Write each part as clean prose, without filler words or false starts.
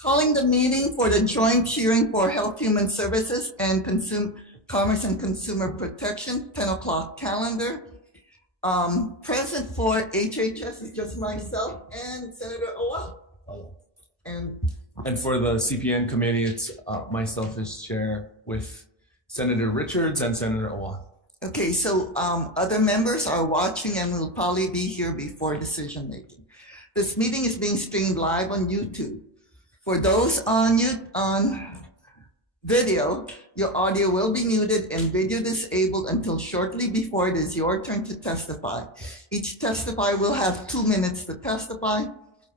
Calling the meeting for the joint hearing for Health Human Services and Commerce and Consumer Protection, 10 o'clock calendar. Present for HHS is just myself and Senator Owa. And for the CPN committee, it's myself as chair with Senator Richards and Senator Owa. Okay, so other members are watching and will probably be here before decision making. This meeting is being streamed live on YouTube. For those on video, your audio will be muted and video disabled until shortly before it is your turn to testify. Each testifier will have 2 minutes to testify.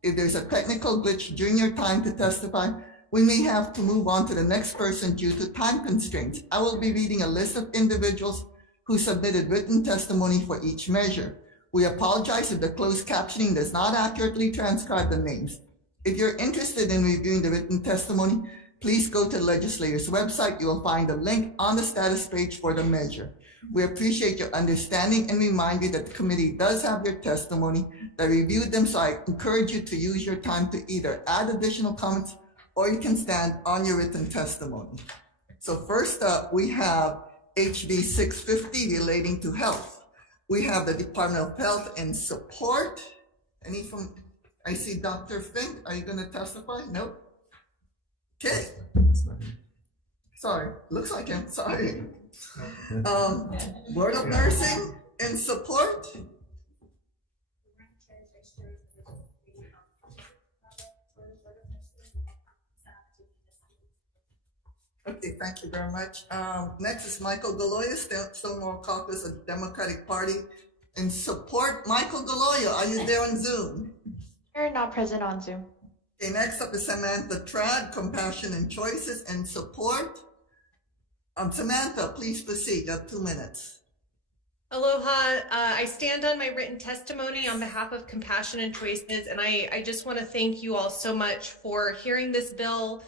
If there's a technical glitch during your time to testify, we may have to move on to the next person due to time constraints. I will be reading a list of individuals who submitted written testimony for each measure. We apologize if the closed captioning does not accurately transcribe the names. If you're interested in reviewing the written testimony, please go to the legislator's website. You will find a link on the status page for the measure. We appreciate your understanding and remind you that the committee does have your testimony. They reviewed them, so I encourage you to use your time to either add additional comments or you can stand on your written testimony. So first up, we have HB 650 relating to health. We have the Department of Health and Support. Any from, I see Dr. Fink. Are you going to testify? Nope. Okay. Sorry, looks like him. Sorry. Board of Nursing and Support. Okay, thank you very much. Next is Michael Galoya, Stonewall Caucus of the Democratic Party and Support. Michael Galoya, are you there on Zoom? You're not present on Zoom. Okay, next up is Samantha Trad, Compassion and Choices and Support. Samantha, please proceed. You have 2 minutes. Aloha. I stand on my written testimony on behalf of Compassion and Choices, and I just want to thank you all so much for hearing this bill.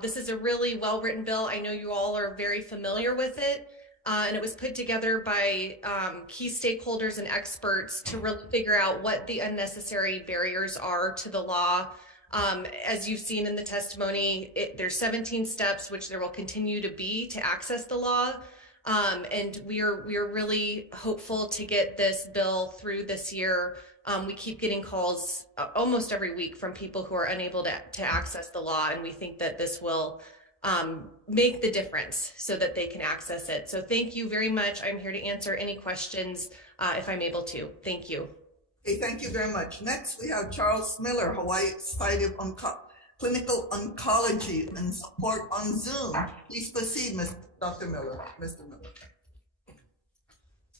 This is a really well-written bill. I know you all are very familiar with it, and it was put together by key stakeholders and experts to really figure out what the unnecessary barriers are to the law. As you've seen in the testimony, there's 17 steps, which there will continue to be to access the law. And we are really hopeful to get this bill through this year. We keep getting calls almost every week from people who are unable to access the law, and we think that this will make the difference so that they can access it. So thank you very much. I'm here to answer any questions if I'm able to. Thank you. Okay, thank you very much. Next, we have Charles Miller, Hawaii Society of Clinical Oncology and Support on Zoom. Please proceed, Dr. Miller. Mr. Miller.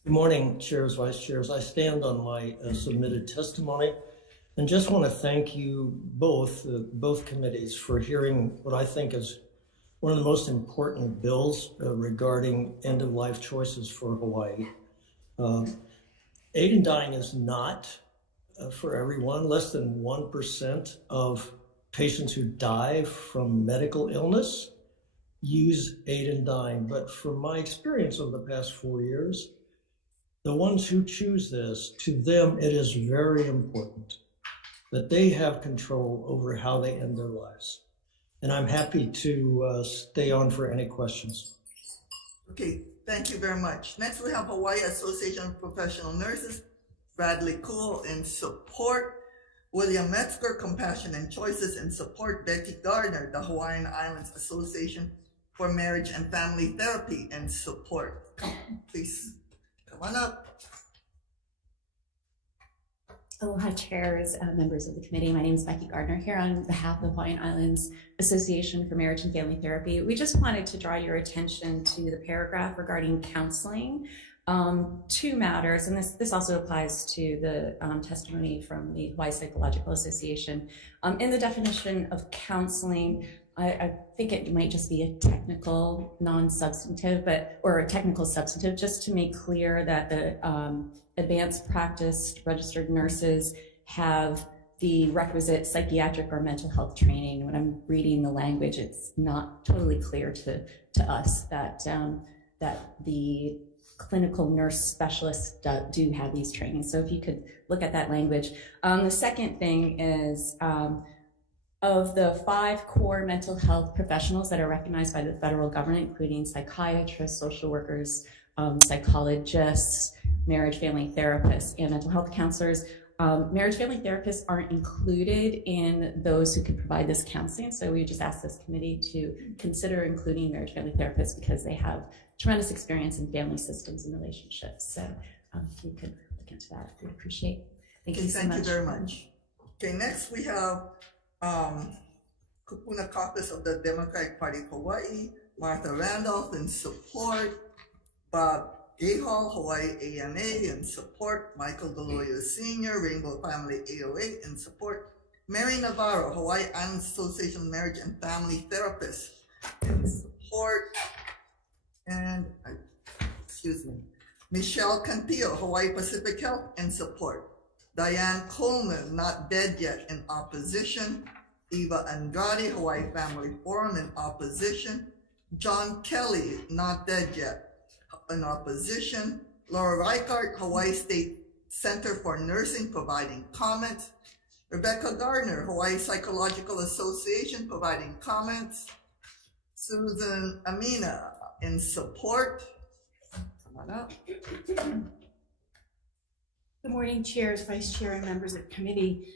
Good morning, chairs, vice chairs. I stand on my submitted testimony and just want to thank you both committees for hearing what I think is one of the most important bills regarding end-of-life choices for Hawaii. Aid in dying is not for everyone. Less than 1% of patients who die from medical illness use aid in dying. But from my experience over the past 4 years, the ones who choose this, to them, it is very important that they have control over how they end their lives. And I'm happy to stay on for any questions. Okay, thank you very much. Next, we have Hawaii Association of Professional Nurses, Bradley Cool in Support, William Metzger, Compassion and Choices in Support, Becky Gardner, the Hawaiian Islands Association for Marriage and Family Therapy and Support. Please, come on up. Aloha chairs, members of the committee. My name is Becky Gardner here on behalf of the Hawaiian Islands Association for Marriage and Family Therapy. We just wanted to draw your attention to the paragraph regarding counseling. Two matters, and this also applies to the testimony from the Hawaii Psychological Association. In the definition of counseling, I think it might just be a technical, non-substantive, or a technical substantive, just to make clear that the advanced practice registered nurses have the requisite psychiatric or mental health training. When I'm reading the language, it's not totally clear to us that the clinical nurse specialists do have these trainings. So if you could look at that language. The second thing is Of the 5 core mental health professionals that are recognized by the federal government, including psychiatrists, social workers, psychologists, marriage family therapists, and mental health counselors, marriage family therapists aren't included in those who can provide this counseling. So we just asked this committee to consider including marriage family therapists because they have tremendous experience in family systems and relationships. So if you could look into that, we'd appreciate it. Thank you so much. Thank you very much. Okay, next we have Kupuna Caucus of the Democratic Party of Hawaii, Martha Randolph in support, Bob Gahal, Hawaii AMA in support, Michael Deloya Sr., Rainbow Family AOA in support, Mary Navarro, Hawaii Islands Association of Marriage and Family Therapists in support, and, excuse me, Michelle Cantillo, Hawaii Pacific Health in support, Diane Coleman, not dead yet, in opposition, Eva Andrade, Hawaii Family Forum in opposition, John Kelly, not dead yet, in opposition, Laura Reichart, Hawaii State Center for Nursing, providing comments, Rebecca Gardner, Hawaii Psychological Association, providing comments, Susan Amina in support. Come on up. Good morning, chairs, vice chair, and members of the committee.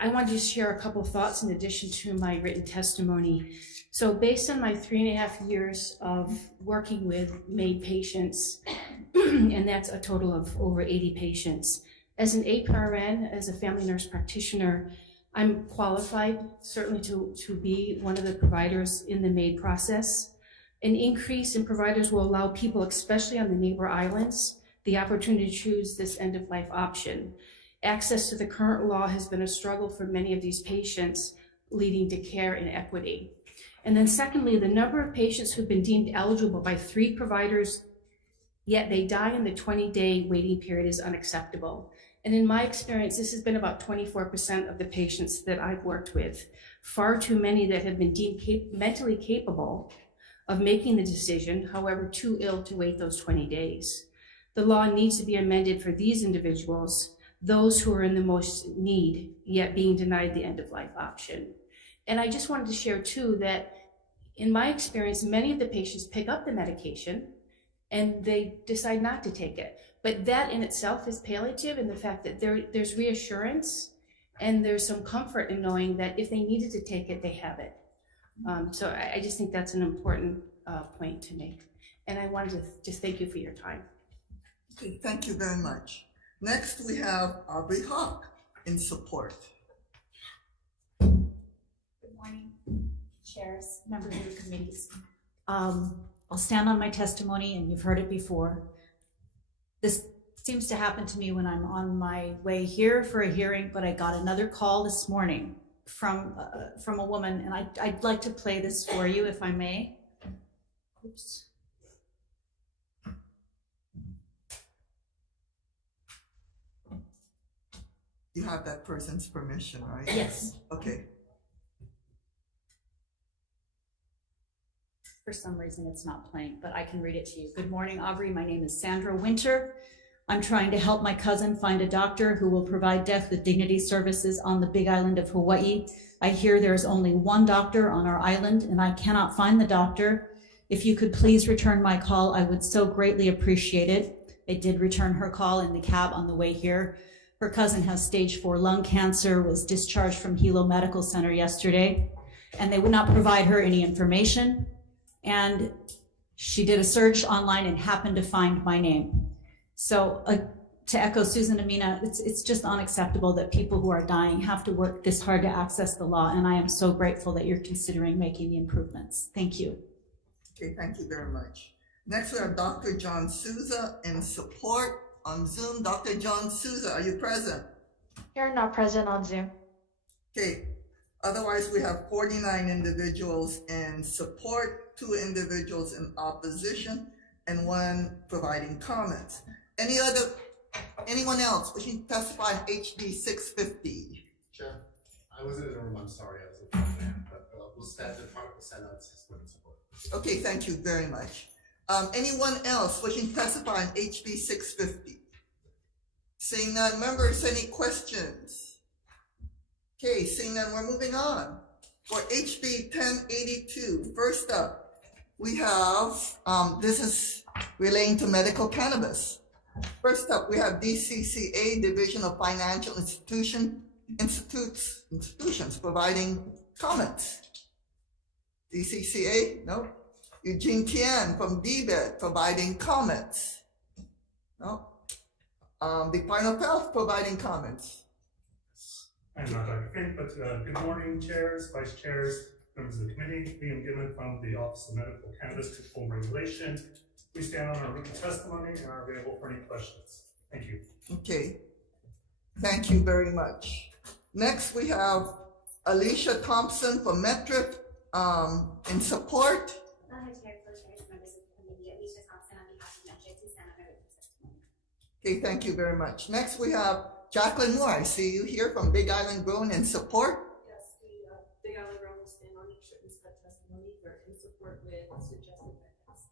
I wanted to share a couple of thoughts in addition to my written testimony. So based on my 3.5 years of working with MAID patients, and that's a total of over 80 patients, as an APRN, as a family nurse practitioner, I'm qualified certainly to be one of the providers in the MAID process. An increase in providers will allow people, especially on the neighbor islands, the opportunity to choose this end-of-life option. Access to the current law has been a struggle for many of these patients, leading to care inequity. And then secondly, the number of patients who've been deemed eligible by 3 providers, yet they die in the 20-day waiting period, is unacceptable. And in my experience, this has been about 24% of the patients that I've worked with. Far too many that have been deemed mentally capable of making the decision, however, too ill to wait those 20 days. The law needs to be amended for these individuals, those who are in the most need, yet being denied the end-of-life option. And I just wanted to share too that in my experience, many of the patients pick up the medication and they decide not to take it. But that in itself is palliative in the fact that there's reassurance and there's some comfort in knowing that if they needed to take it, they have it. So I just think that's an important point to make. And I wanted to just thank you for your time. Okay, thank you very much. Next, we have Aubrey Hawk in support. Good morning, chairs, members of the committees. I'll stand on my testimony, and you've heard it before. This seems to happen to me when I'm on my way here for a hearing, but I got another call this morning from a woman, and I'd like to play this for you, if I may. Oops. You have that person's permission, right? Yes. Okay. For some reason, it's not playing, but I can read it to you. Good morning, Aubrey. My name is Sandra Winter. I'm trying to help my cousin find a doctor who will provide death with dignity services on the Big Island of Hawaii. I hear there is only one doctor on our island, and I cannot find the doctor. If you could please return my call, I would so greatly appreciate it. I did return her call in the cab on the way here. Her cousin has stage 4 lung cancer, was discharged from Hilo Medical Center yesterday, and they would not provide her any information. And she did a search online and happened to find my name. So to echo Susan Amina, it's just unacceptable that people who are dying have to work this hard to access the law, and I am so grateful that you're considering making the improvements. Thank you. Okay, thank you very much. Next, we have Dr. John Souza in support on Zoom. Dr. John Souza, are you present? You're not present on Zoom. Okay, otherwise we have 49 individuals in support, 2 individuals in opposition, and 1 providing comments. Anyone else wishing to testify on HB 650? Chair, I wasn't in the room, I'm sorry, I was a front man, but we'll stand in front of the Senate in support. Okay, thank you very much. Anyone else wishing to testify on HB 650? Seeing none, members, any questions? Okay, seeing none, we're moving on. For HB 1082, first up, we have, this is relating to medical cannabis. First up, we have DCCA, Division of Financial Institutions, providing comments. DCCA, no. Eugene Tian from DBED, providing comments. No. Department of Health, providing comments. I'm not Dr. Fink, but good morning, chairs, vice chairs, members of the committee. Liam Gibbon from the Office of Medical Cannabis Control and Regulation. We stand on our written testimony and are available for any questions. Thank you. Okay, thank you very much. Next, we have Alicia Thompson from Metrip in support. Okay, thank you very much. Next, we have Jacqueline Moore. I see you here from Big Island Grown in support. Yes, the Big Island Grown will stand on each witness testimony in support with suggested amendments.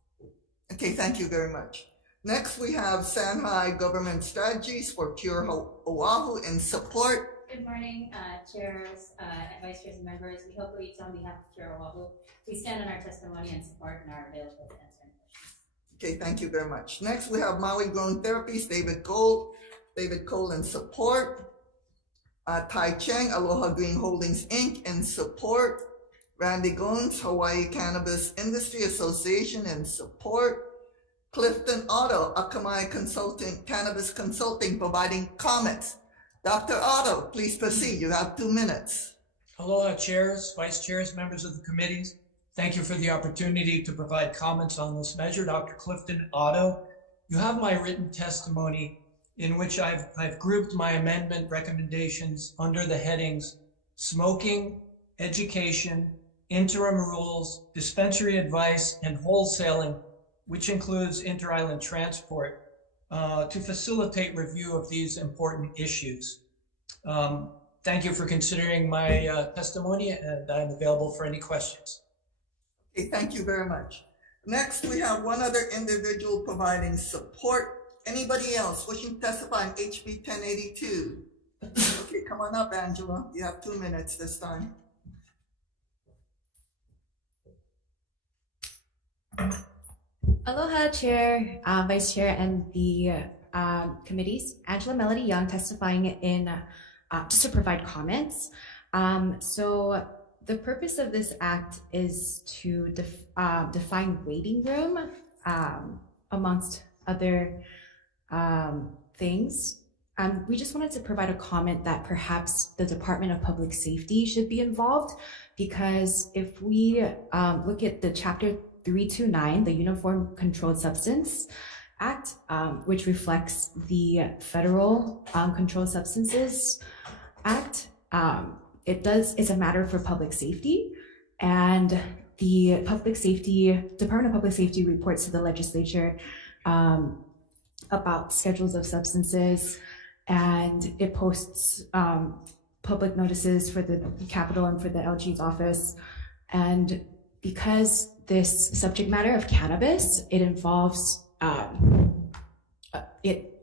Okay, thank you very much. Next, we have Sanhai Government Strategies for Pure Oahu in support. Good morning, chairs and vice chairs and members. We hope we on behalf of Pure Oahu. We stand on our testimony and support and are available to answer any questions. Okay, thank you very much. Next, we have Maui Grown Therapies, David Cole in support. Tai Cheng, Aloha Green Holdings Inc. in support. Randy Goins, Hawaii Cannabis Industry Association in support. Clifton Otto, Akamai Cannabis Consulting, providing comments. Dr. Otto, please proceed. You have 2 minutes. Aloha, chairs, vice chairs, members of the committees. Thank you for the opportunity to provide comments on this measure. Dr. Clifton Otto, you have my written testimony in which I've grouped my amendment recommendations under the headings smoking, education, interim rules, dispensary advice, and wholesaling, which includes inter-island transport, to facilitate review of these important issues. Thank you for considering my testimony, and I'm available for any questions. Okay, thank you very much. Next, we have one other individual providing support. Anybody else wishing to testify on HB 1082? Okay, come on up, Angela. You have 2 minutes this time. Aloha, Chair, Vice Chair, and the committees. Angela Melody Young testifying in just to provide comments. So the purpose of this act is to define waiting room amongst other things. We just wanted to provide a comment that perhaps the Department of Public Safety should be involved, because if we look at the Chapter 329, the Uniform Controlled Substance Act, which reflects the Federal Controlled Substances Act, it's a matter for public safety, and the Department of Public Safety reports to the legislature about schedules of substances, and it posts public notices for the Capitol and for the LG's office. And because this subject matter of cannabis, it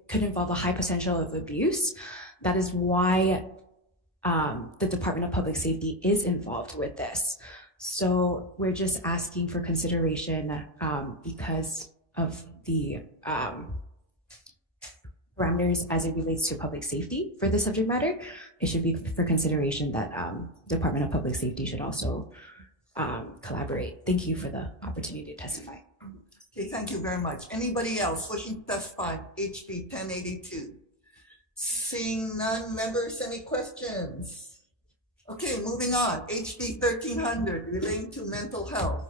could involve a high potential of abuse. That is why the Department of Public Safety is involved with this. So we're just asking for consideration because of the parameters as it relates to public safety for the subject matter. It should be for consideration that Department of Public Safety should also collaborate. Thank you for the opportunity to testify. Okay, thank you very much. Anybody else wishing to testify? HB 1082. Seeing none, members, any questions? Okay, moving on. HB 1300 relating to mental health.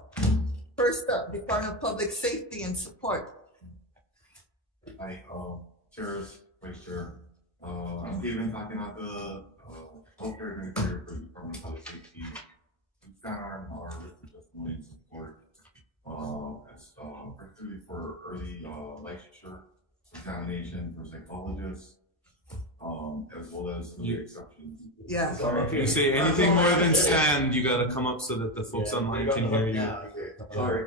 First up, Department of Public Safety and support. Hi, chairs, vice chair. I'm Steven Takenaka, healthcare administrator for the Department of Public Safety. We stand on our written testimony and support, particularly for early licensure examination for psychologists, as well as some of the exceptions. Yeah. If you say anything more than stand, you gotta come up so that the folks online can hear you. Okay, sorry.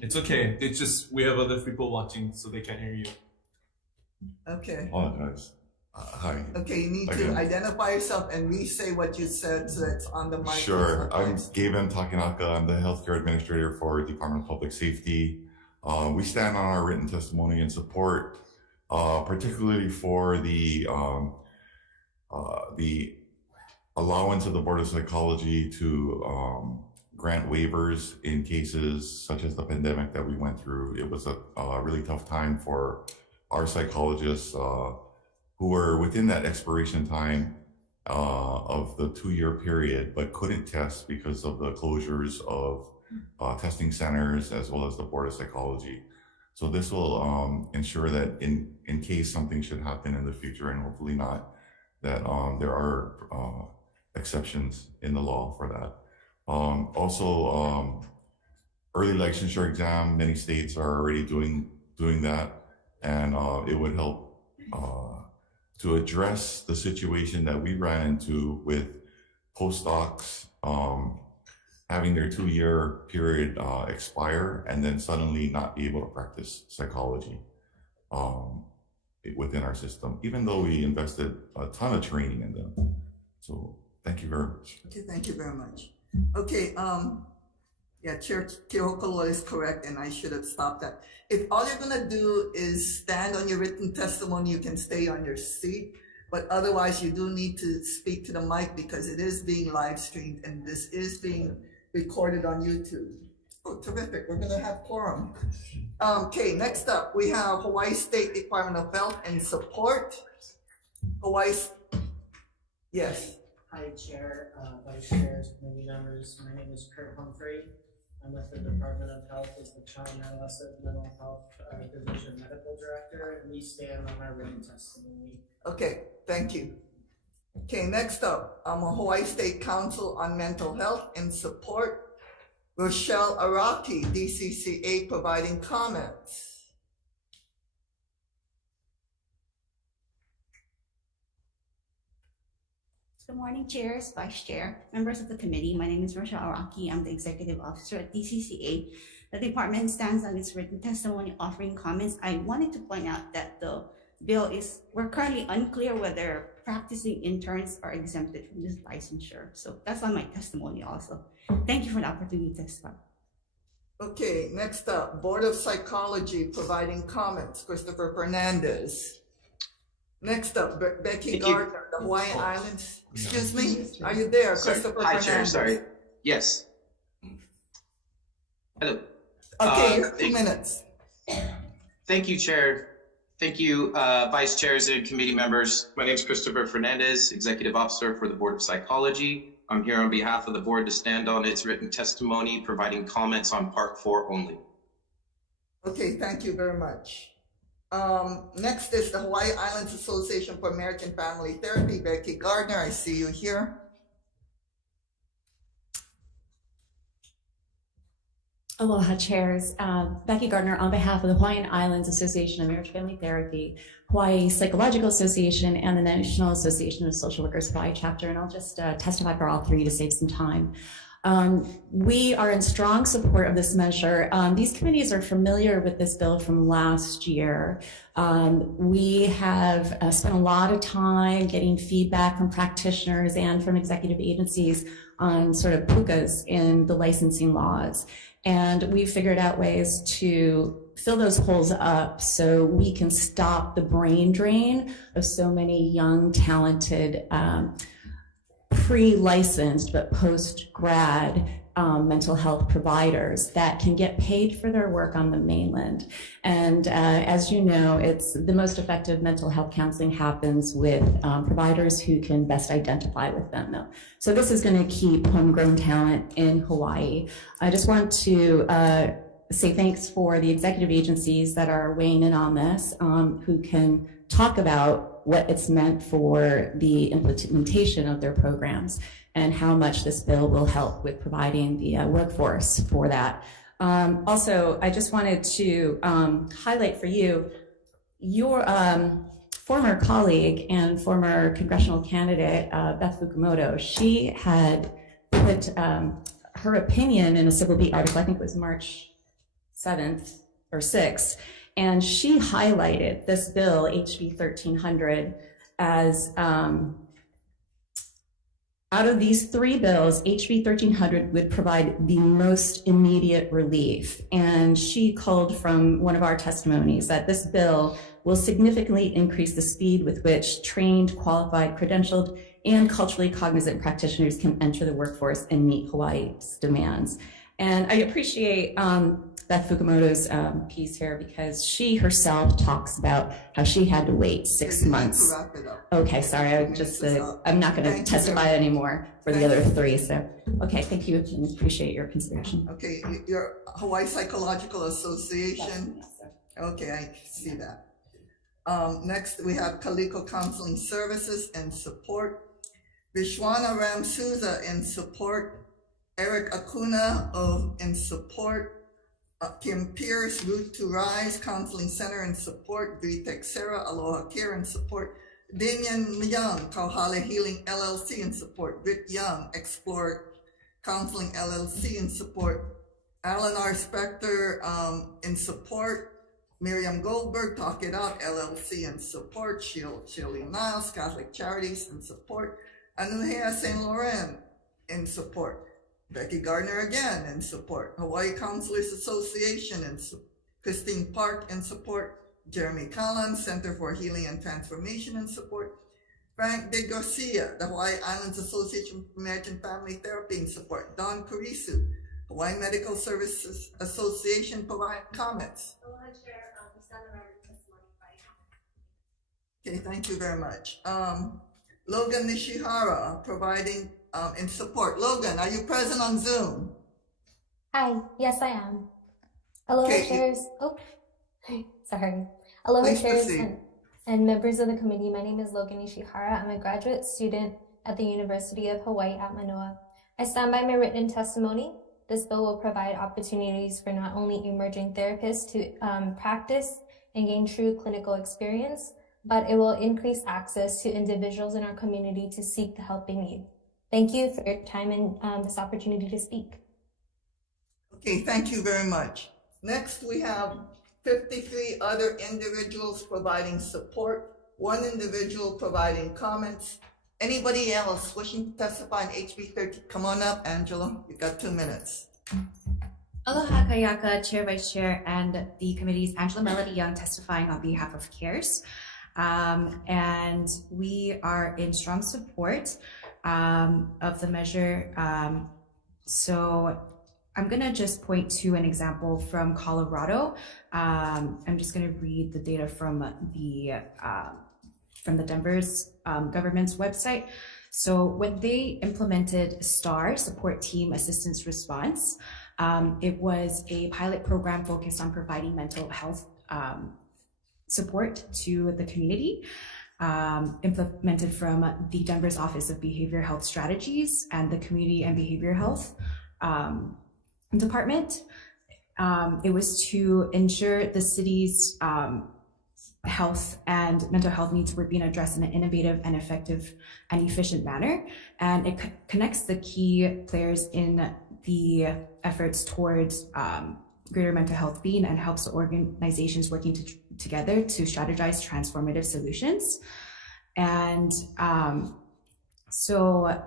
It's okay. It's just we have other people watching, so they can't hear you. Okay. Apologize. Hi. Okay, you need Again. to identify yourself and re-say what you said so it's on the mic. Sure. I'm Gabe M. Takinaka. I'm the healthcare administrator for Department of Public Safety. We stand on our written testimony and support, particularly for the allowance of the Board of Psychology to grant waivers in cases such as the pandemic that we went through. It was a really tough time for our psychologists who were within that expiration time of the 2-year period, but couldn't test because of the closures of testing centers as well as the Board of Psychology. So this will ensure that in case something should happen in the future, and hopefully not, that there are exceptions in the law for that. Also, early licensure exam, many states are already doing that, and it would help to address the situation that we ran into with postdocs having their 2-year period expire and then suddenly not be able to practice psychology within our system, even though we invested a ton of training in them. So thank you very much. Okay, thank you very much. Okay, yeah, Chair Kiokolo is correct, and I should have stopped that. If all you're gonna do is stand on your written testimony, you can stay on your seat, but otherwise you do need to speak to the mic because it is being live streamed and this is being recorded on YouTube. Oh, terrific, we're gonna have quorum. Okay, next up, we have Hawaii State Department of Health and Support. Yes. Hi, Chair, Vice Chairs, committee members. My name is Kurt Humphrey. I'm with the Department of Health as the Child and Adolescent Mental Health Division Medical Director, and we stand on our written testimony. Okay, thank you. Okay, next up, Hawaii State Council on Mental Health and Support, Rochelle Araki, DCCA, providing comments. Good morning, chairs, vice chair, members of the committee. My name is Rochelle Araki. I'm the executive officer at DCCA. The department stands on its written testimony offering comments. I wanted to point out that the bill we're currently unclear whether practicing interns are exempted from this licensure. So that's on my testimony also. Thank you for the opportunity to testify. Okay, next up, Board of Psychology providing comments, Christopher Fernandez. Next up, Becky Gardner, the Hawaiian Islands. Excuse me, are you there, Christopher Fernandez? Hi, Chair, sorry. Yes. Hello. Okay, 2 minutes. Thank you, Chair. Thank you, Vice Chairs and committee members. My name is Christopher Fernandez, Executive Officer for the Board of Psychology. I'm here on behalf of the board to stand on its written testimony, providing comments on Part 4 only. Okay, thank you very much. Next is the Hawaii Islands Association for Marriage and Family Therapy, Becky Gardner. I see you here. Aloha, chairs. Becky Gardner on behalf of the Hawaiian Islands Association of Marriage and Family Therapy, Hawaii Psychological Association, and the National Association of Social Workers Hawaii chapter, and I'll just testify for all three to save some time. We are in strong support of this measure. These committees are familiar with this bill from last year. We have spent a lot of time getting feedback from practitioners and from executive agencies on sort of pukas in the licensing laws. And we've figured out ways to fill those holes up so we can stop the brain drain of so many young, talented, pre-licensed but post-grad mental health providers that can get paid for their work on the mainland. And as you know, it's the most effective mental health counseling happens with providers who can best identify with them though. So this is going to keep homegrown talent in Hawaii. I just want to say thanks for the executive agencies that are weighing in on this, who can talk about what it's meant for the implementation of their programs and how much this bill will help with providing the workforce for that. Also, I just wanted to highlight for you, your former colleague and former congressional candidate, Beth Fukumoto. She had put her opinion in a Civil Beat article, I think it was March 7th or 6th, and she highlighted this bill, HB 1300, as out of these three bills, HB 1300 would provide the most immediate relief. And she culled from one of our testimonies that this bill will significantly increase the speed with which trained, qualified, credentialed, and culturally cognizant practitioners can enter the workforce and meet Hawaii's demands. And I appreciate Beth Fukumoto's piece here because she herself talks about how she had to wait 6 months. Wrap it up. Okay, sorry, I'm not going to testify anymore for the other three. So, okay, thank you and appreciate your consideration. Okay, your Hawaii Psychological Association. Yes, sir. Okay, I see that. Next, we have Kaliko Counseling Services and Support. Vishwana Ramsuza in support. Eric Acuna in support. Kim Pierce, Route to Rise Counseling Center in support. VTech Sarah, Aloha Care in support. Damian Young, Kauhale Healing LLC in support. Britt Young, Explore Counseling LLC in support. Alan R. Spector in support. Miriam Goldberg, Talk It Out LLC in support. Shirley Niles, Catholic Charities in support. Anuhea St. Laurent in support. Becky Gardner again in support. Hawaii Counselors Association in support. Christine Park in support. Jeremy Callan, Center for Healing and Transformation in support. Frank De Garcia, the Hawaii Islands Association for American Family Therapy in support. Don Kurisu, Hawaii Medical Services Association, provide comments. Aloha, Chair. We stand on our testimony by. Okay, thank you very much. Logan Nishihara, providing in support. Logan, are you present on Zoom? Hi, yes I am. Aloha Okay. chairs. Oh, sorry. Aloha Please chairs proceed. and members of the committee. My name is Logan Ishihara. I'm a graduate student at the University of Hawaii at Manoa. I stand by my written testimony. This bill will provide opportunities for not only emerging therapists to practice and gain true clinical experience, but it will increase access to individuals in our community to seek the help they need. Thank you for your time and this opportunity to speak. Okay, thank you very much. Next, we have 53 other individuals providing support, one individual providing comments. Anybody else wishing to testify on HB 13? Come on up, Angela. You've got 2 minutes. Aloha Kayaka, Chair, Vice Chair, and the committee's Angela Melody Young testifying on behalf of CARES. And we are in strong support of the measure. So I'm gonna just point to an example from Colorado. I'm just gonna read the data from the Denver's government's website. So when they implemented STAR, Support Team Assistance Response, it was a pilot program focused on providing mental health support to the community, implemented from the Denver's Office of Behavioral Health Strategies and the Community and Behavioral Health Department. It was to ensure the city's health and mental health needs were being addressed in an innovative and effective and efficient manner. And it connects the key players in the efforts towards greater mental health being and helps the organizations working together to strategize transformative solutions. And so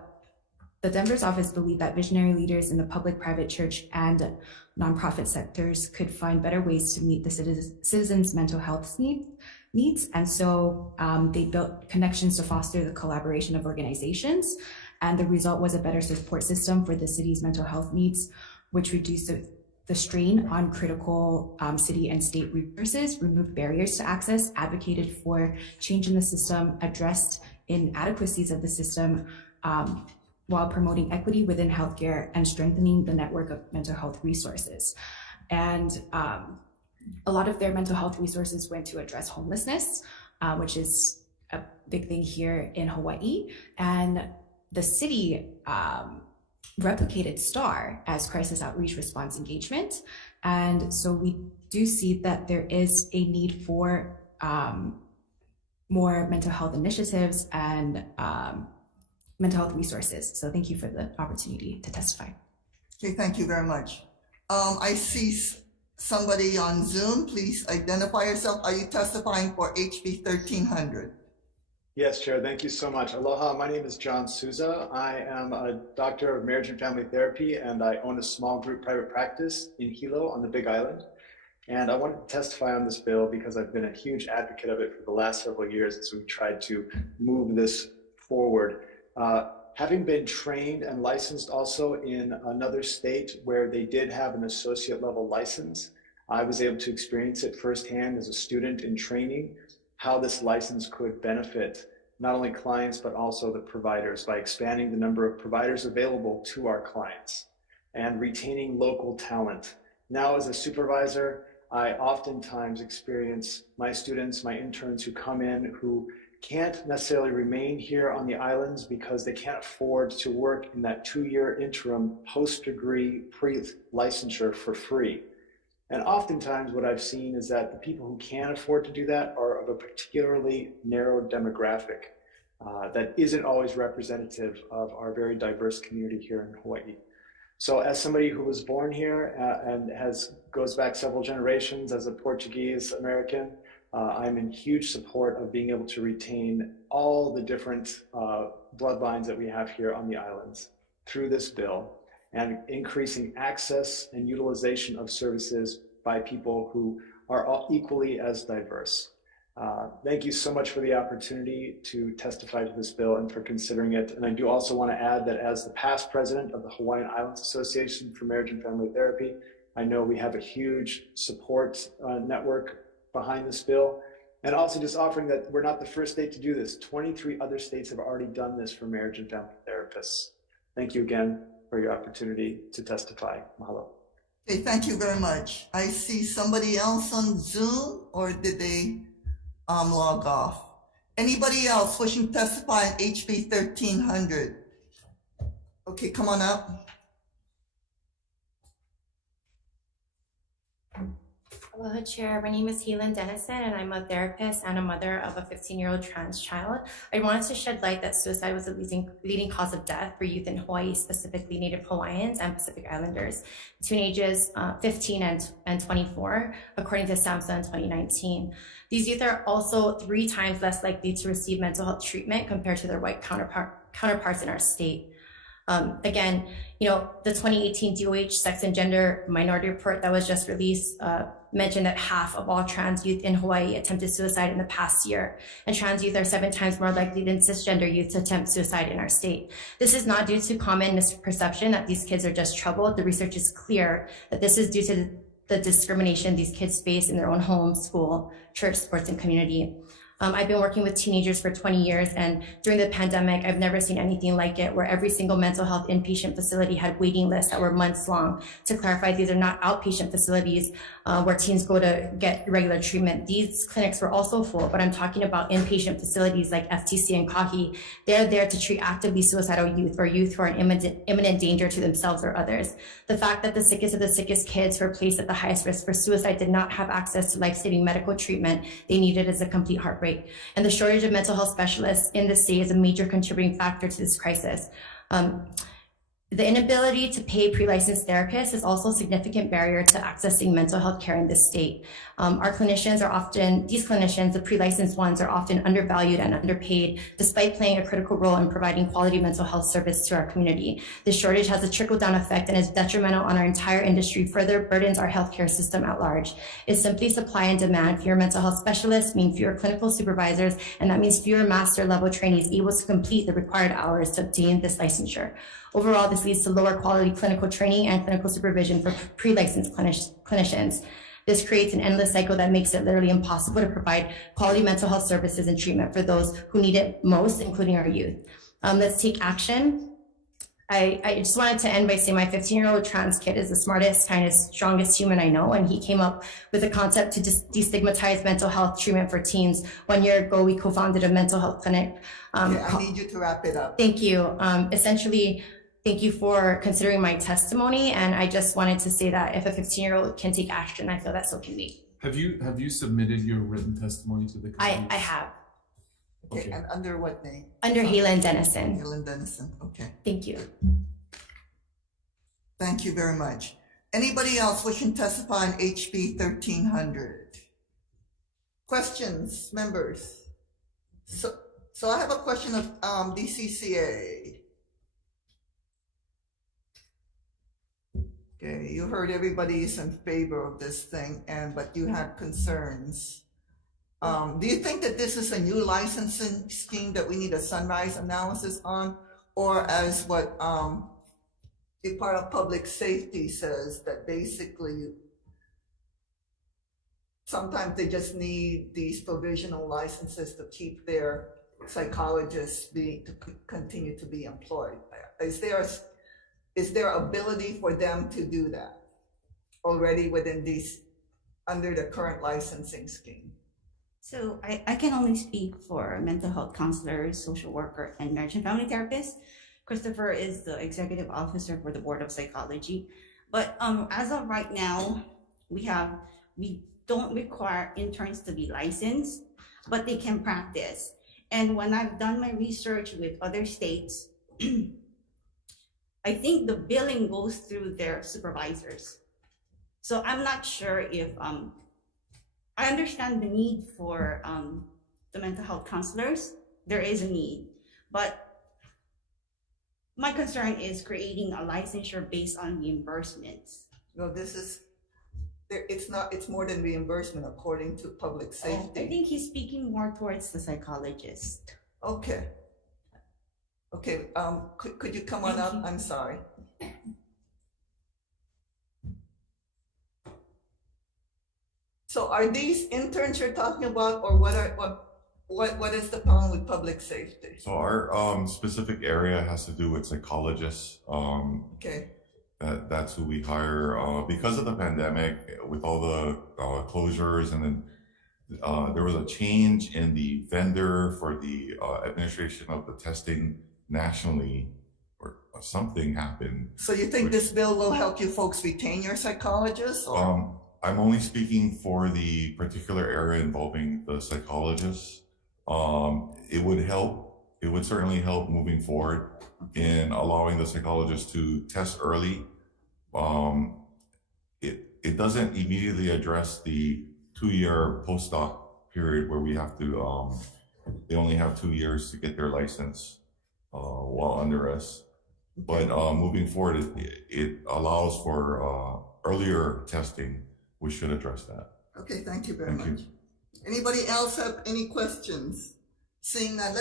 the Denver's office believed that visionary leaders in the public, private, church, and nonprofit sectors could find better ways to meet the citizens' mental health needs. And so they built connections to foster the collaboration of organizations. And the result was a better support system for the city's mental health needs, which reduced the strain on critical city and state resources, removed barriers to access, advocated for change in the system, addressed inadequacies of the system, while promoting equity within healthcare and strengthening the network of mental health resources. And a lot of their mental health resources went to address homelessness, which is a big thing here in Hawaii. And the city replicated STAR as crisis outreach response engagement. And so we do see that there is a need for more mental health initiatives and mental health resources. So thank you for the opportunity to testify. Okay, thank you very much. I see somebody on Zoom. Please identify yourself. Are you testifying for HB 1300? Yes, Chair, thank you so much. Aloha, my name is John Souza. I am a doctor of marriage and family therapy, and I own a small group private practice in Hilo on the Big Island. And I wanted to testify on this bill because I've been a huge advocate of it for the last several years as we've tried to move this forward. Having been trained and licensed also in another state where they did have an associate level license, I was able to experience it firsthand as a student in training, how this license could benefit not only clients, but also the providers by expanding the number of providers available to our clients and retaining local talent. Now, as a supervisor, I oftentimes experience my students, my interns who come in who can't necessarily remain here on the islands because they can't afford to work in that 2-year interim post-degree pre-licensure for free. And oftentimes what I've seen is that the people who can afford to do that are of a particularly narrow demographic that isn't always representative of our very diverse community here in Hawaii. So as somebody who was born here and goes back several generations as a Portuguese American, I'm in huge support of being able to retain all the different bloodlines that we have here on the islands through this bill, and increasing access and utilization of services by people who are all equally as diverse. Thank you so much for the opportunity to testify to this bill and for considering it. And I do also want to add that as the past president of the Hawaiian Islands Association for Marriage and Family Therapy, I know we have a huge support network behind this bill. And also just offering that we're not the first state to do this. 23 other states have already done this for marriage and family therapists. Thank you again for your opportunity to testify. Mahalo. Okay, thank you very much. I see somebody else on Zoom, or did they log off? Anybody else wishing to testify on HB 1300? Okay, come on up. Aloha, Chair. My name is Helen Dennison, and I'm a therapist and a mother of a 15-year-old trans child. I wanted to shed light that suicide was the leading cause of death for youth in Hawaii, specifically Native Hawaiians and Pacific Islanders, between ages 15 and 24, according to SAMHSA in 2019. These youth are also 3 times less likely to receive mental health treatment compared to their white counterparts in our state. Again, the 2018 DOH Sex and Gender Minority Report that was just released mentioned that half of all trans youth in Hawaii attempted suicide in the past year, and trans youth are 7 times more likely than cisgender youth to attempt suicide in our state. This is not due to common misperception that these kids are just troubled. The research is clear that this is due to the discrimination these kids face in their own home, school, church, sports, and community. I've been working with teenagers for 20 years, and during the pandemic, I've never seen anything like it, where every single mental health inpatient facility had waiting lists that were months long. To clarify, these are not outpatient facilities where teens go to get regular treatment. These clinics were also full, but I'm talking about inpatient facilities like FTC and Kahi. They're there to treat actively suicidal youth or youth who are in imminent danger to themselves or others. The fact that the sickest of the sickest kids who are placed at the highest risk for suicide did not have access to life-saving medical treatment they needed is a complete heartbreak. And the shortage of mental health specialists in the state is a major contributing factor to this crisis. The inability to pay pre-licensed therapists is also a significant barrier to accessing mental health care in this state. Our clinicians are often, these clinicians, the pre-licensed ones, are often undervalued and underpaid, despite playing a critical role in providing quality mental health service to our community. This shortage has a trickle-down effect and is detrimental on our entire industry, further burdens our healthcare system at large. It's simply supply and demand. Fewer mental health specialists mean fewer clinical supervisors, and that means fewer master-level trainees able to complete the required hours to obtain this licensure. Overall, this leads to lower quality clinical training and clinical supervision for pre-licensed clinicians. This creates an endless cycle that makes it literally impossible to provide quality mental health services and treatment for those who need it most, including our youth. Let's take action. I just wanted to end by saying my 15-year-old trans kid is the smartest, kindest, strongest human I know, and he came up with a concept to destigmatize mental health treatment for teens. 1 year ago, we co-founded a mental health clinic. Okay, I need you to wrap it up. Thank you. Essentially, thank you for considering my testimony, and I just wanted to say that if a 15-year-old can take action, I feel that so can we. Have you submitted your written testimony to the committee? I have. Okay, and under what name? Under Helen Dennison. Helen Dennison, okay. Thank you. Thank you very much. Anybody else wishing to testify on HB 1300? Questions, members? So I have a question of DCCA. Okay, you heard everybody is in favor of this thing, but you had concerns. Do you think that this is a new licensing scheme that we need a sunrise analysis on? Or as what the part of public safety says, that basically sometimes they just need these provisional licenses to keep their psychologists to continue to be employed? Is there ability for them to do that already within under the current licensing scheme? So I can only speak for mental health counselors, social worker, and marriage and family therapists. Christopher is the executive officer for the Board of Psychology. But as of right now, we don't require interns to be licensed, but they can practice. And when I've done my research with other states, I think the billing goes through their supervisors. So I'm not sure if, I understand the need for the mental health counselors. There is a need, but my concern is creating a licensure based on reimbursements. No, it's more than reimbursement according to public safety. I think he's speaking more towards the psychologist. Okay. Okay, could you come on up? I'm sorry. So are these interns you're talking about, or what is the problem with public safety? So our specific area has to do with psychologists. Okay. That's who we hire because of the pandemic, with all the closures, and then there was a change in the vendor for the administration of the testing nationally, or something happened. So you think this bill will help you folks retain your psychologists? Or? I'm only speaking for the particular area involving the psychologists. It would help. It would certainly help moving forward in allowing the psychologists to test early. It doesn't immediately address the 2-year postdoc period where we have to, they only have 2 years to get their license while under us. But moving forward, it allows for earlier testing, which should address that. Okay, thank you very much. Anybody else have any questions? Seeing that,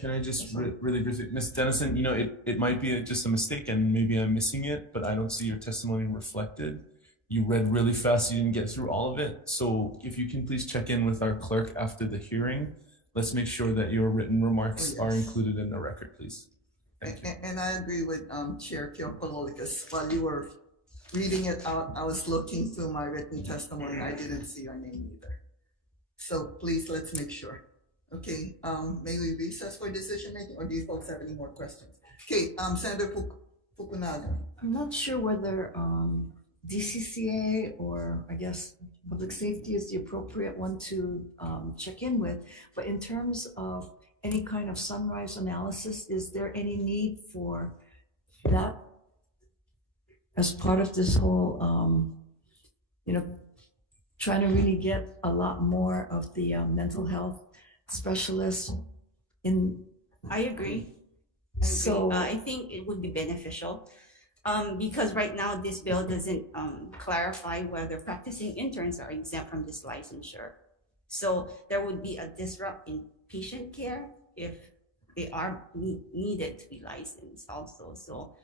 Can I just really briefly, Ms. Dennison, you know, it might be just a mistake and maybe I'm missing it, but I don't see your testimony reflected. You read really fast, you didn't get through all of it. So if you can please check in with our clerk after the hearing, let's make sure that your written remarks are included in the record, please. Thank you. And I agree with Chair Kiopoulos. While you were reading it out, I was looking through my written testimony and I didn't see your name either. So please, let's make sure. Okay, may we recess for decision making, or do you folks have any more questions? Okay, Senator Fukunaga. I'm not sure whether DCCA or I guess public safety is the appropriate one to check in with, but in terms of any kind of sunrise analysis, is there any need for that as part of this whole, you know, trying to really get a lot more of the mental health specialists in? I agree. So I think it would be beneficial because right now this bill doesn't clarify whether practicing interns are exempt from this licensure. So there would be a disrupt in patient care if they are needed to be licensed also. So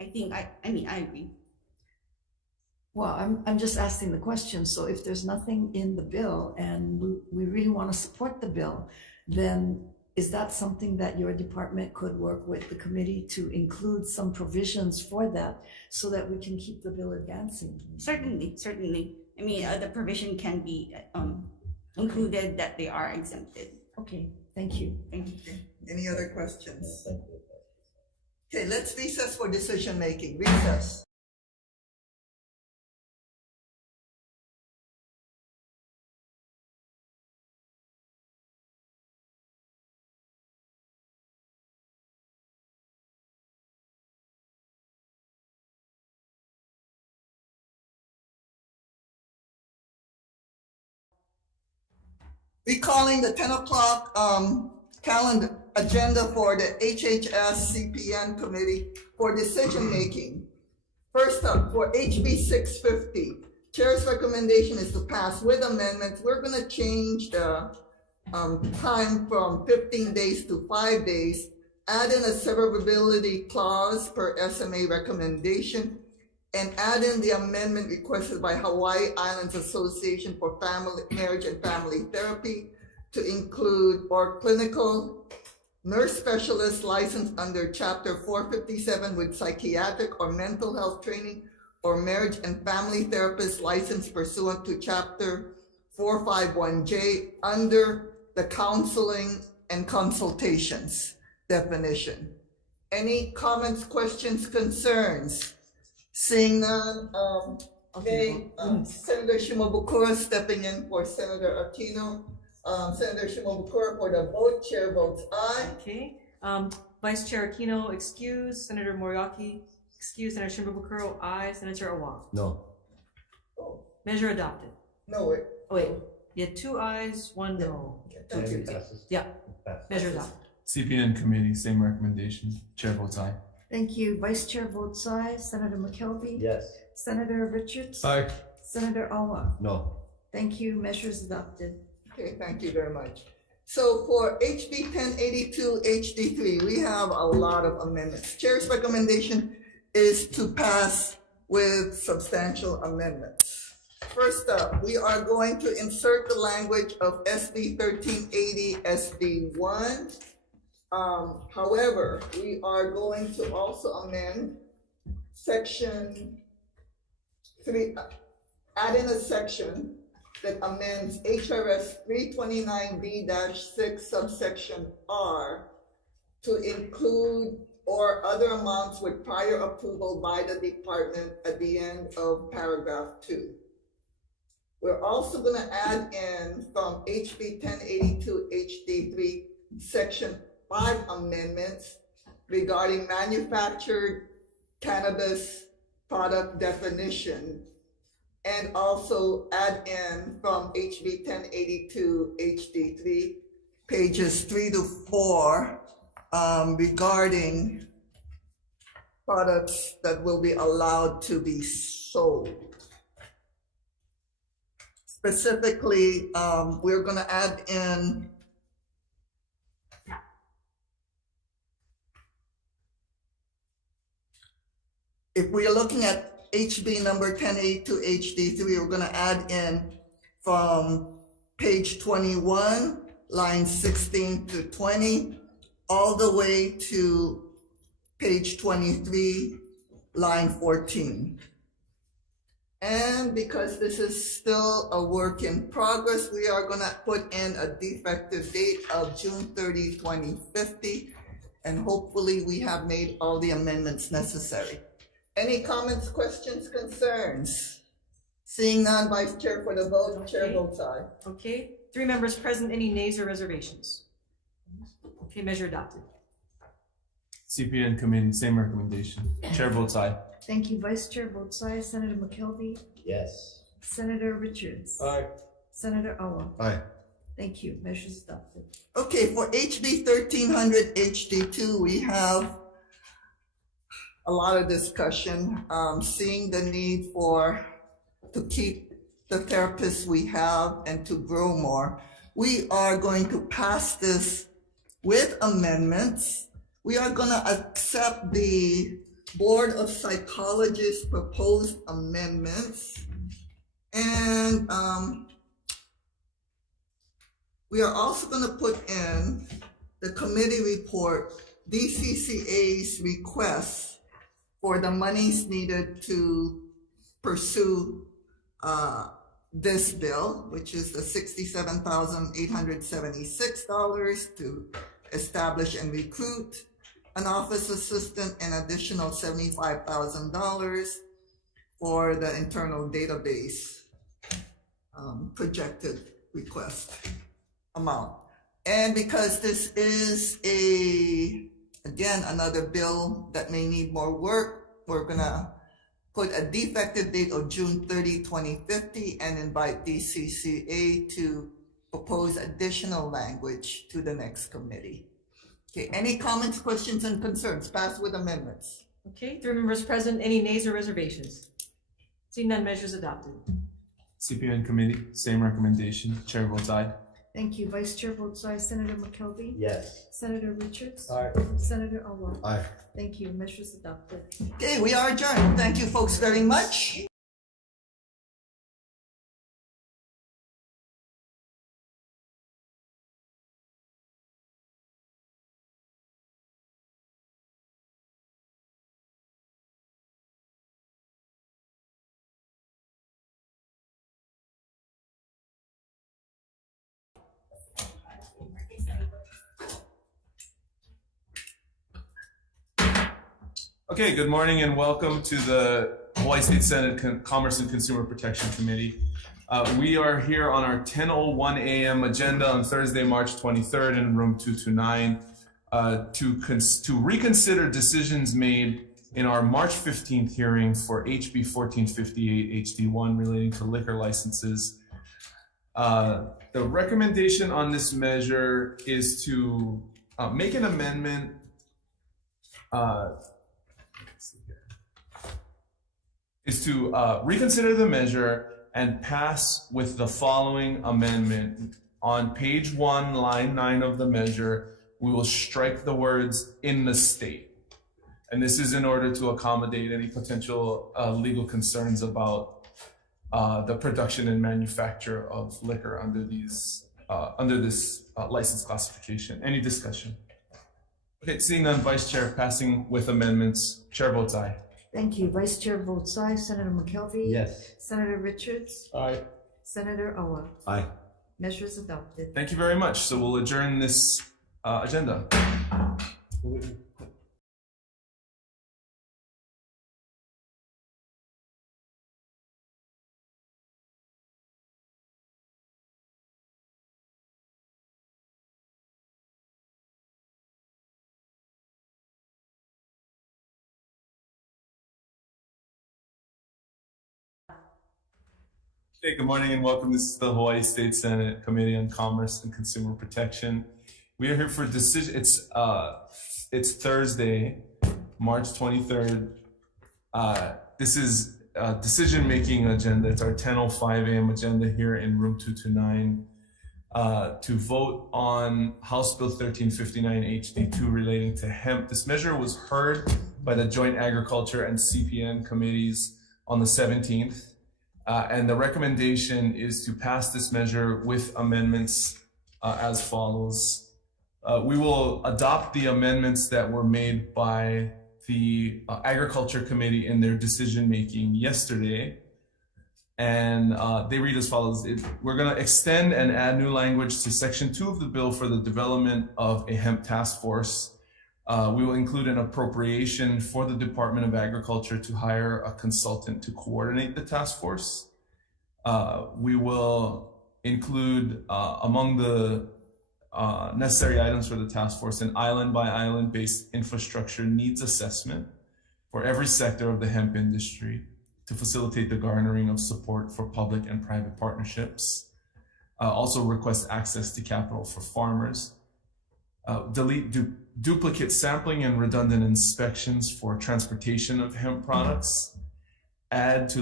I think, I mean, I agree. Well, I'm just asking the question. So if there's nothing in the bill and we really want to support the bill, then is that something that your department could work with the committee to include some provisions for that so that we can keep the bill advancing? Certainly, certainly. I mean, the provision can be included that they are exempted. Okay, thank you. Thank you. Any other questions? Okay, let's recess for decision making. Recess. Recalling the 10 o'clock calendar agenda for the HHS-CPN committee for decision-making. First up, for HB 650, Chair's recommendation is to pass with amendments. We're gonna change the time from 15 days to 5 days, add in a severability clause per SMA recommendation, and add in the amendment requested by Hawaii Islands Association for Marriage and Family Therapy to include or clinical nurse specialist licensed under Chapter 457 with psychiatric or mental health training, or marriage and family therapist licensed pursuant to Chapter 451J under the counseling and consultations definition. Any comments, questions, concerns? Seeing none, Senator Shimabukuro stepping in for Senator Aquino. Senator Shimabukuro for the vote, chair votes aye. Okay, Vice Chair Aquino excused, Senator Moriaki excused, Senator Shimabukuro aye, Senator Awa. No. Measure adopted. No, wait. Oh wait, you had 2 ayes, 1 no. Thank you. Yeah, measure adopted. CPN committee, same recommendation. Chair votes aye. Thank you. Vice Chair votes aye. Senator McKelvey? Yes. Senator Richards? Aye. Senator Awa? No. Thank you. Measures adopted. Okay, thank you very much. So for HB 1082 HD3, we have a lot of amendments. Chair's recommendation is to pass with substantial amendments. First up, we are going to insert the language of SB 1380 SB1. However, we are going to also amend section 3, add in a section that amends HRS 329B-6 subsection R to include or other amounts with prior approval by the department at the end of paragraph 2. We're also going to add in from HB 1082 HD3 section 5 amendments regarding manufactured cannabis product definition, and also add in from HB 1082 HD3 pages 3 to 4 regarding products that will be allowed to be sold. Specifically, we're going to add in if we are looking at HB number 1082 HD3, we're going to add in from page 21, lines 16 to 20, all the way to page 23, line 14. And because this is still a work in progress, we are going to put in a defective date of June 30, 2050, and hopefully we have made all the amendments necessary. Any comments, questions, concerns? Seeing none, Vice Chair for the vote, okay. Chair votes aye. Okay, 3 members present, any nays or reservations? Okay, measure adopted. CPN committee, same recommendation. Chair votes aye. Thank you. Vice Chair votes aye. Senator McKelvey? Yes. Senator Richards? Aye. Senator Awa? Aye. Thank you. Measures adopted. Okay, for HB 1300 HD2, we have a lot of discussion, seeing the need to keep the therapists we have and to grow more. We are going to pass this with amendments. We are going to accept the Board of Psychologists' proposed amendments. And we are also going to put in the committee report, DCCA's request for the monies needed to pursue this bill, which is the $67,876 to establish and recruit an office assistant, and additional $75,000 for the internal database projected request amount. And because this is again, another bill that may need more work, we're gonna put a defective date of June 30, 2050 and invite DCCA to propose additional language to the next committee. Okay, any comments, questions, and concerns? Pass with amendments. Okay, 3 members present, any nays or reservations? Seeing none, measures adopted. CPN committee, same recommendation. Chair votes aye. Thank you. Vice Chair votes aye. Senator McKelvey? Yes. Senator Richards? Aye. Senator Awa? Aye. Thank you. Measures adopted. Okay, we are adjourned. Thank you folks very much. Okay, good morning and welcome to the Hawaii State Senate Commerce and Consumer Protection Committee. We are here on our 10:01 a.m. agenda on Thursday, March 23rd in room 229 to reconsider decisions made in our March 15th hearing for HB 1458 HD1 relating to liquor licenses. The recommendation on this measure is to make an amendment reconsider the measure and pass with the following amendment. On page 1, line 9 of the measure, we will strike the words "in the state." And this is in order to accommodate any potential legal concerns about the production and manufacture of liquor under this license classification. Any discussion? Okay, seeing none, Vice Chair, passing with amendments. Chair votes aye. Thank you. Vice Chair votes aye. Senator McKelvey? Yes. Senator Richards? Aye. Senator Awa? Aye. Measures adopted. Thank you very much. So we'll adjourn this agenda. Okay, good morning and welcome. This is the Hawaii State Senate Committee on Commerce and Consumer Protection. We are here for decision. It's Thursday, March 23rd. This is a decision-making agenda. It's our 10:05 a.m. agenda here in room 229 to vote on House Bill 1359 HD2 relating to hemp. This measure was heard by the Joint Agriculture and CPN committees on the 17th. And the recommendation is to pass this measure with amendments as follows. We will adopt the amendments that were made by the Agriculture Committee in their decision-making yesterday. And they read as follows. We're going to extend and add new language to Section 2 of the bill for the development of a hemp task force. We will include an appropriation for the Department of Agriculture to hire a consultant to coordinate the task force. We will include among the necessary items for the task force an island-by-island based infrastructure needs assessment for every sector of the hemp industry to facilitate the garnering of support for public and private partnerships. Also request access to capital for farmers. Delete duplicate sampling and redundant inspections for transportation of hemp products. Add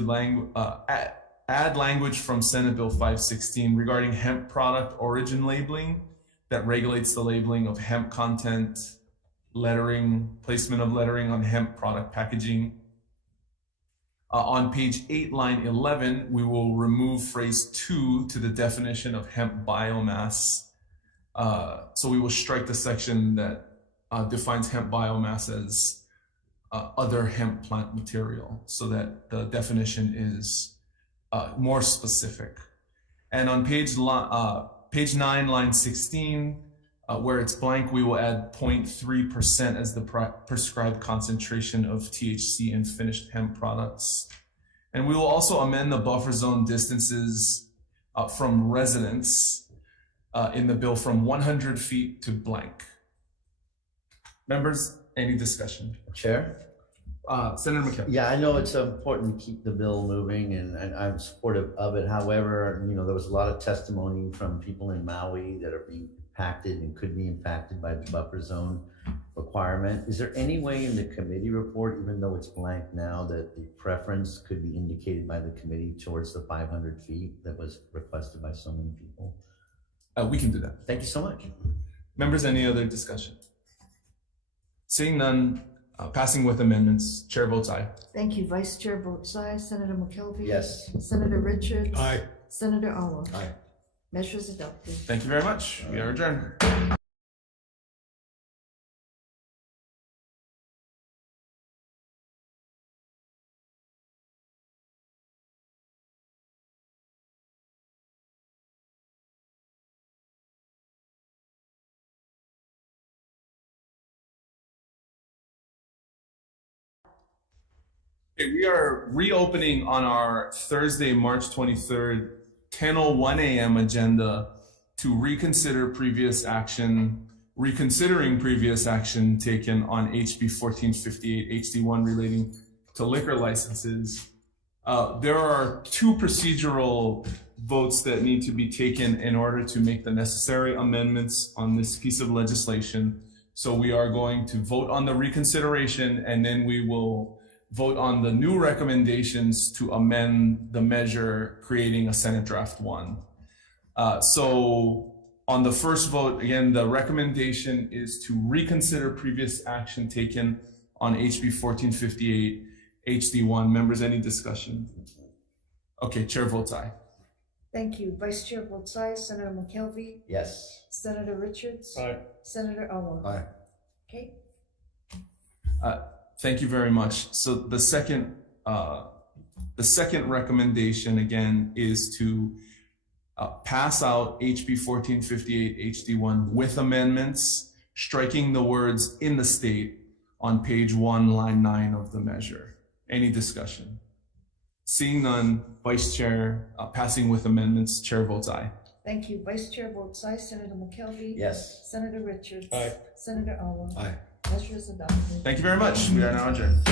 language from Senate Bill 516 regarding hemp product origin labeling that regulates the labeling of hemp content, lettering, placement of lettering on hemp product packaging. On page 8, line 11, we will remove phrase 2 to the definition of hemp biomass. So we will strike the section that defines hemp biomass as other hemp plant material so that the definition is more specific. And on page 9, line 16, where it's blank, we will add 0.3% as the prescribed concentration of THC in finished hemp products. And we will also amend the buffer zone distances from residents in the bill from 100 feet to blank. Members, any discussion? Chair? Senator McKelvey. Yeah, I know it's important to keep the bill moving, and I'm supportive of it. However, you know, there was a lot of testimony from people in Maui that are being impacted and could be impacted by the buffer zone requirement. Is there any way in the committee report, even though it's blank now, that the preference could be indicated by the committee towards the 500 feet that was requested by so many people? We can do that. Thank you so much. Members, any other discussion? Seeing none, passing with amendments, chair votes aye. Thank you. Vice Chair votes aye. Senator McKelvey? Yes. Senator Richards? Aye. Senator Awa? Aye. Measure is adopted. Thank you very much. We are adjourned. Okay, we are reopening on our Thursday, March 23rd, 10:01 a.m. agenda to reconsidering previous action taken on HB 1458 HD1 relating to liquor licenses. There are two procedural votes that need to be taken in order to make the necessary amendments on this piece of legislation. So we are going to vote on the reconsideration, and then we will vote on the new recommendations to amend the measure creating a Senate Draft 1. So on the first vote, again, the recommendation is to reconsider previous action taken on HB 1458 HD1. Members, any discussion? Okay, chair votes aye. Thank you. Vice Chair votes aye. Senator McKelvey? Yes. Senator Richards? Aye. Senator Awa? Aye. Okay. Thank you very much. So the second recommendation again is to pass out HB 1458 HD1 with amendments, striking the words "in the state" on page 1, line 9 of the measure. Any discussion? Seeing none, Vice Chair, passing with amendments, chair votes aye. Thank you. Vice Chair votes aye. Senator McKelvey? Yes. Senator Richards? Aye. Senator Awa? Aye. Measure is adopted. Thank you very much. We are now adjourned.